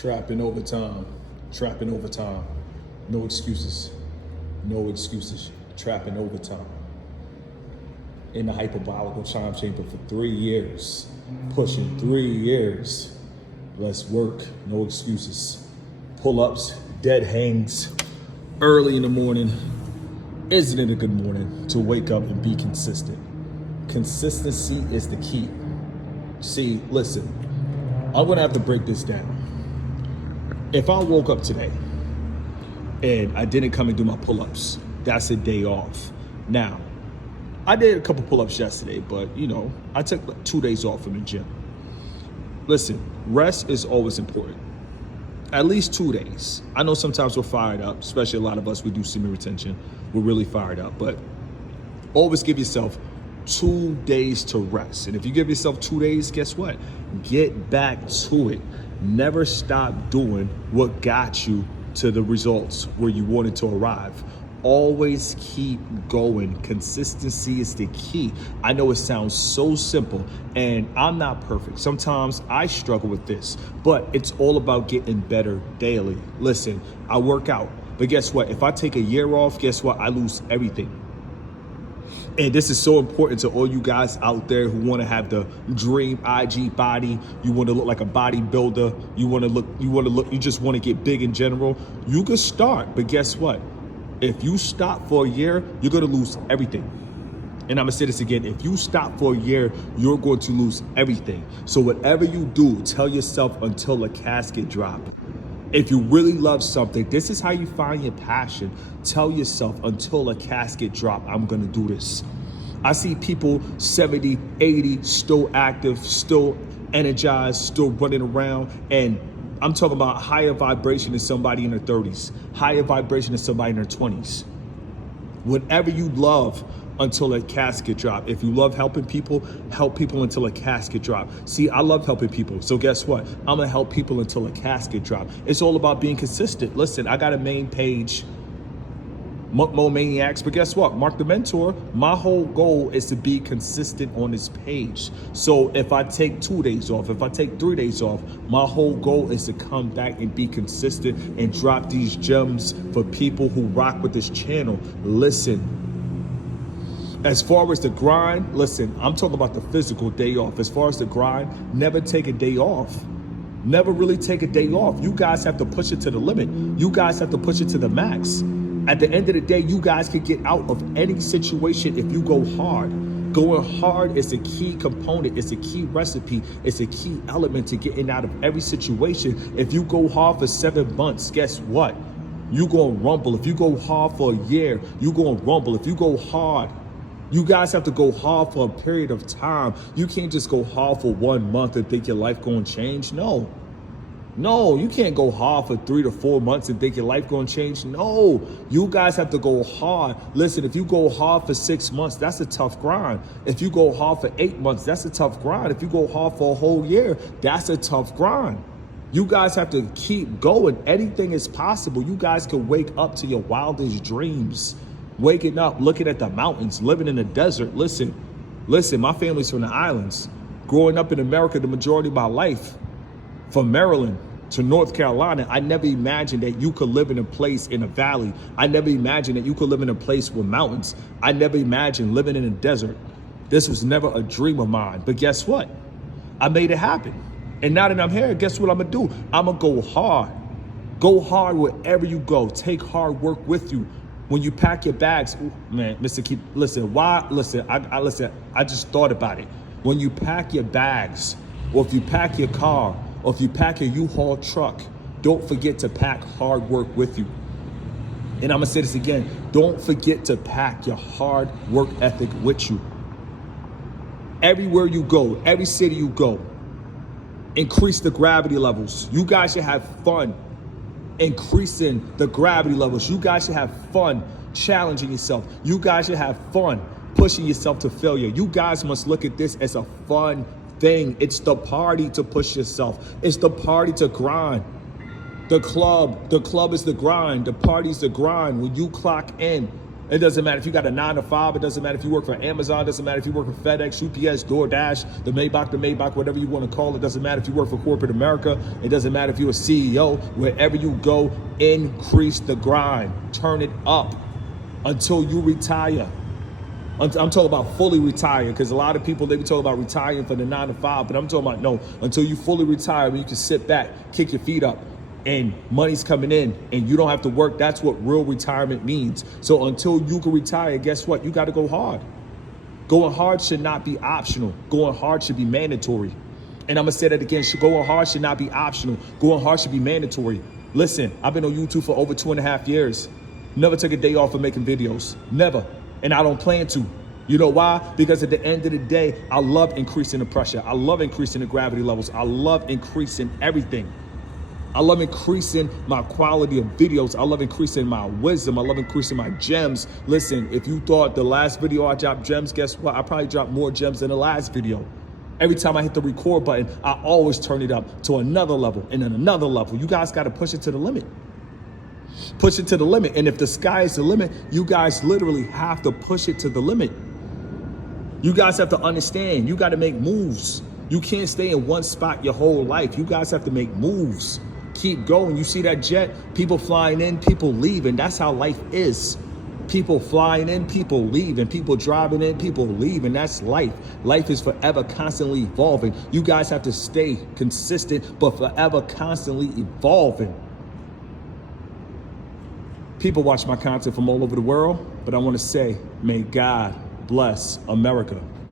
Trapping overtime, trapping overtime. No excuses, no excuses. Trapping overtime. In the hyperbolical time chamber for 3 years, pushing 3 years. Let's work, no excuses. Pull-ups, dead hangs, early in the morning. Isn't it a good morning to wake up and be consistent? Consistency is the key. See, listen, I'm gonna have to break this down. If I woke up today and I didn't come and do my pull-ups, that's a day off. Now, I did a couple pull-ups yesterday, but I took like 2 days off from the gym. Listen, rest is always important. At least 2 days. I know sometimes we're fired up, especially a lot of us, we do semen retention. We're really fired up, but always give yourself 2 days to rest. And if you give yourself 2 days, guess what? Get back to it. Never stop doing what got you to the results where you wanted to arrive. Always keep going. Consistency is the key. I know it sounds so simple, and I'm not perfect. Sometimes I struggle with this, but it's all about getting better daily. Listen, I work out, but guess what? If I take a year off, guess what? I lose everything. And this is so important to all you guys out there who want to have the dream IG body. You want to look like a bodybuilder. You just want to get big in general. You can start, but guess what? If you stop for a year, you're going to lose everything. And I'm going to say this again. If you stop for a year, you're going to lose everything. So whatever you do, tell yourself until a casket drop. If you really love something, this is how you find your passion. Tell yourself until a casket drop, I'm gonna do this. I see people 70, 80, still active, still energized, still running around. And I'm talking about higher vibration than somebody in their 30s, higher vibration than somebody in their 20s. Whatever you love, until a casket drop. If you love helping people, help people until a casket drop. See, I love helping people. So guess what? I'm gonna help people until a casket drop. It's all about being consistent. Listen, I got a main page, Mo Maniacs, but guess what? Mark the Mentor, my whole goal is to be consistent on this page. So if I take 2 days off, if I take 3 days off, my whole goal is to come back and be consistent and drop these gems for people who rock with this channel. Listen, as far as the grind, listen, I'm talking about the physical day off. As far as the grind, never take a day off. Never really take a day off. You guys have to push it to the limit. You guys have to push it to the max. At the end of the day, you guys can get out of any situation if you go hard. Going hard is a key component. It's a key recipe. It's a key element to getting out of every situation. If you go hard for 7 months, guess what? You're going to rumble. If you go hard for a year, you're going to rumble. If you go hard, you guys have to go hard for a period of time. You can't just go hard for 1 month and think your life gonna change. No, you can't go hard for 3 to 4 months and think your life gonna change. No, you guys have to go hard. Listen, if you go hard for 6 months, that's a tough grind. If you go hard for 8 months, that's a tough grind. If you go hard for a whole year, that's a tough grind. You guys have to keep going. Anything is possible. You guys can wake up to your wildest dreams. Waking up, looking at the mountains, living in the desert. Listen, my family's from the islands. Growing up in America the majority of my life, from Maryland to North Carolina, I never imagined that you could live in a place in a valley. I never imagined that you could live in a place with mountains. I never imagined living in a desert. This was never a dream of mine. But guess what? I made it happen. And now that I'm here, guess what I'm gonna do? I'm gonna go hard. Go hard wherever you go. Take hard work with you. When you pack your bags, man, listen, I just thought about it. When you pack your bags, or if you pack your car, or if you pack your U-Haul truck, don't forget to pack hard work with you. And I'm gonna say this again, don't forget to pack your hard work ethic with you. Everywhere you go, every city you go, increase the gravity levels. You guys should have fun increasing the gravity levels. You guys should have fun challenging yourself. You guys should have fun pushing yourself to failure. You guys must look at this as a fun thing. It's the party to push yourself. It's the party to grind. The club is the grind. The party's the grind. When you clock in It doesn't matter if you got a 9 to 5. It doesn't matter if you work for Amazon. It doesn't matter if you work for FedEx, UPS, DoorDash, the Maybach, whatever you want to call it. It doesn't matter if you work for corporate America. It doesn't matter if you're a CEO. Wherever you go, increase the grind. Turn it up until you retire. I'm talking about fully retire, because a lot of people, they be talking about retiring for the 9 to 5, but I'm talking about no, until you fully retire, where you can sit back, kick your feet up, and money's coming in and you don't have to work. That's what real retirement means. So until you can retire, guess what? You got to go hard. Going hard should not be optional. Going hard should be mandatory. And I'm going to say that again. Going hard should not be optional. Going hard should be mandatory. Listen, I've been on YouTube for over 2.5 years. Never took a day off of making videos. Never. And I don't plan to. You know why? Because at the end of the day, I love increasing the pressure. I love increasing the gravity levels. I love increasing everything. I love increasing my quality of videos. I love increasing my wisdom. I love increasing my gems. Listen, if you thought the last video I dropped gems, guess what? I probably dropped more gems than the last video. Every time I hit the record button, I always turn it up to another level and then another level. You guys got to push it to the limit. Push it to the limit. And if the sky is the limit, you guys literally have to push it to the limit. You guys have to understand, you got to make moves. You can't stay in one spot your whole life. You guys have to make moves. Keep going. You see that jet? People flying in, people leaving. That's how life is. People flying in, people leaving. People driving in, people leaving. That's life. Life is forever constantly evolving. You guys have to stay consistent, but forever constantly evolving. People watch my content from all over the world, but I want to say, may God bless America.